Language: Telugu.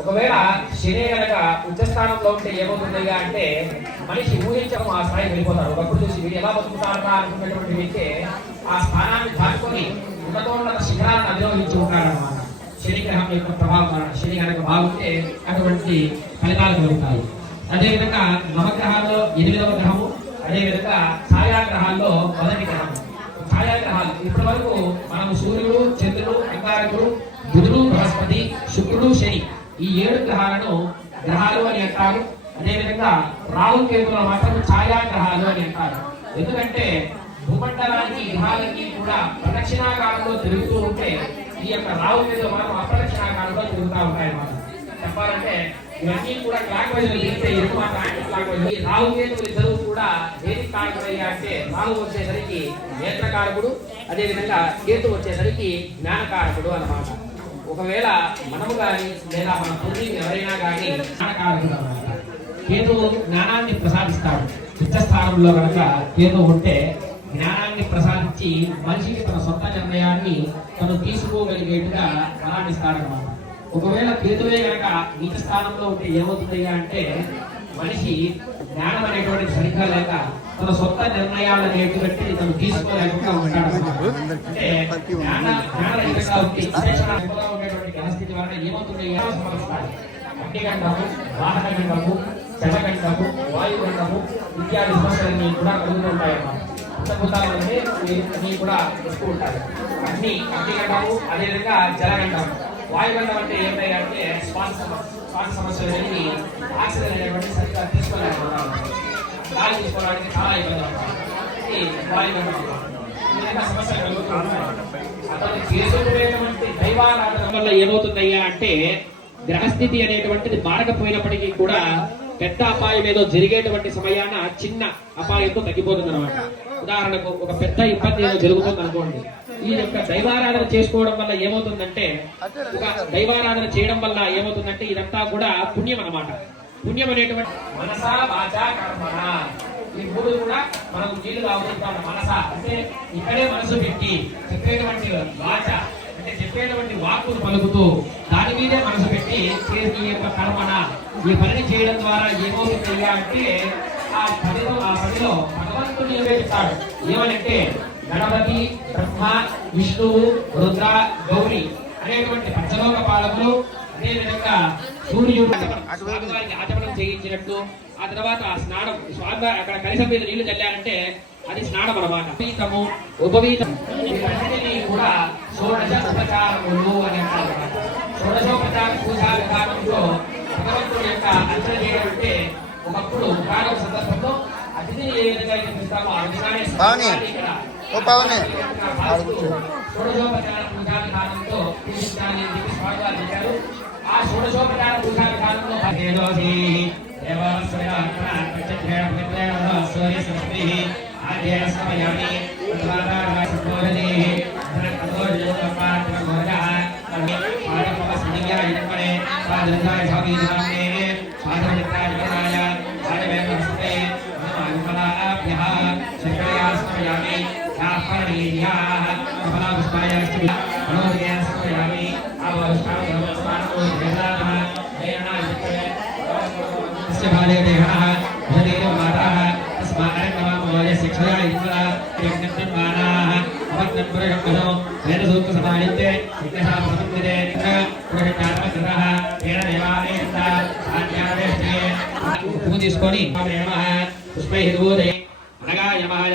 ఒకవేళ శని కనుక ఉచ్చస్థానంలో ఉంటే ఏమవుతుంది అంటే మనిషి ఊహించడం ఆ స్థాయి వెళ్ళిపోతారు. ఒకప్పుడు చూసి వీడు ఎలా బతుకుతారా అనుకున్నటువంటి వ్యక్తి ఆ స్థానాన్ని దాటుకొని ఉన్నతోన్నత శిఖరాలను అధిరోహించి ఉంటారన్నమాట. శని గ్రహం యొక్క ప్రభావం శని కనుక బాగుంటే అటువంటి ఫలితాలు కలుగుతాయి. అదేవిధంగా నవగ్రహాల్లో 8వ గ్రహము, అదేవిధంగా ఛాయాగ్రహాల్లో 1వ గ్రహం. ఛాయాగ్రహాలు ఇప్పటి వరకు మనం సూర్యుడు, చంద్రుడు, అంగారకుడు, బుధుడు, బృహస్పతి, శుక్రుడు, శని ఈ 7 గ్రహాలు అని అంటారు. అదేవిధంగా రాహు కేతువులు మాత్రం ఛాయాగ్రహాలు అని అంటారు. ఎందుకంటే భూమండలానికి గ్రహాలకి కూడా ప్రదక్షిణాకారంలో తిరుగుతూ ఉంటే ఈ యొక్క రాహు కేతువులు మాత్రం అప్రదక్షిణాకారంలో తిరుగుతూ ఉంటాయి అన్నమాట. చెప్పాలంటే ఇవన్నీ కూడా క్లాక్ వైజ్ తిరిగితే ఎక్కువ యాంటీ క్లాక్ వైజ్. రాహు కేతువులు ఇద్దరు కూడా దేనికి కారకుడయ్యా అంటే రాహు వచ్చేసరికి నేత్రకారకుడు, అదేవిధంగా కేతు వచ్చేసరికి జ్ఞానకారకుడు అన్నమాట. ఒకవేళ మనము కానీ లేదా మన పూర్వీకులు ఎవరైనా కానీ జ్ఞానకారకుడు అన్నమాట. కేతువు జ్ఞానాన్ని ప్రసాదిస్తాడు. చిత్తస్థానంలో కనుక కేతువు ఉంటే జ్ఞానాన్ని ప్రసాదించి మనిషికి తన సొంత నిర్ణయాన్ని తను తీసుకోగలిగేట్టుగా బలాన్నిస్తాడన్నమాట. ఒకవేళ కేతువే కనుక నీచ స్థానంలో ఉంటే ఏమవుతుంది అంటే మనిషి జ్ఞానం అనేటువంటి సరిగ్గా లేక తన సొంత నిర్ణయాలు అనేటువంటి తను తీసుకోలేకుండా ఉంటాడు. అంటే జ్ఞానరహితంగా ఉండేటువంటి గ్రహస్థితి వలన ఏమవుతుంది సమర్పిస్తాడు. అగ్నిగండము, వాహనగండము, జలగండము, వాయుగండము ఇత్యాది సమస్యలన్నీ కూడా కలుగుతూ ఉంటాయన్నమాట. పంచభూతాలనే కూడా వస్తూ ఉంటాయి. అగ్నిగండము, అదేవిధంగా జలగండము, వాయుగండం అంటే ఏమిటంటే శ్వాస సమస్యలు అనేది ఆక్సిజన్ అనేటువంటి సరిగ్గా తీసుకోలేకపోతాం. గాలి తీసుకోవడానికి చాలా ఇబ్బంది అవుతుంది. వాయుగండం సమస్యలు కలుగుతూ ఉంటాయి. అతను చేసుకునేటువంటి దైవారాధన వల్ల ఏమవుతుందయ్యా అంటే గ్రహస్థితి అనేటువంటిది మారకపోయినప్పటికీ కూడా పెద్ద అపాయం ఏదో జరిగేటువంటి సమయాన చిన్న అపాయంతో తగ్గిపోతుంది అనమాట. ఉదాహరణకు ఒక పెద్ద ఇబ్బంది ఏదో జరుగుతుంది అనుకోండి, ఈ యొక్క దైవారాధన చేసుకోవడం వల్ల ఏమవుతుందంటే దైవారాధన చేయడం వల్ల ఏమవుతుందంటే ఇదంతా కూడా పుణ్యం అన్నమాట. పుణ్యం అనేటువంటి మనస, వాచ, కర్మణ ఈ 3 కూడా మనకు నీళ్లు కావుతుంటాం. మనస అంటే ఇక్కడే మనసు పెట్టి చెప్పేటువంటి వాచ అంటే చెప్పేటువంటి వాక్కును పలుకుతూ దాని మీదే మనసు పెట్టి చేసి ఈ యొక్క కర్మణ ఈ పనిని చేయడం ద్వారా ఏమవుతుంది అంటే ఆ పనిలో భగవంతుడు నివేదిస్తాడు. ఏమనంటే గణపతి, బ్రహ్మ, విష్ణువు, రుద్ర, గౌరి అనేటువంటి పంచలోక పాలకులు, అదేవిధంగా సూర్యుడు ఆచమనం చేయించినట్టు ఆ తర్వాత ఆ స్నానం స్వామి అక్కడ కనీసం మీద నీళ్లు చల్లారంటే అది స్నానం అన్నమాట. ఉపవీతము, ఉపవీతం ఇవన్నిటినీ కూడా షోడశోపచారములు అని అంటారు. షోడశోపచార పూజా విధానంలో భగవంతుడి యొక్క అర్చన చేయడం అంటే ఒకప్పుడు కాలం సందర్భంలో అతిథిని ఏ విధంగా చూపిస్తామో ఆ విధానం షోడశోపచార పూజా విధానంతో పూజించాలి అని చెప్పి స్వామివారు చెప్పారు. ఆ షోడశోపచార పూజా విధానంలో తీసుకొని పుష్పై అనగా యమహాయ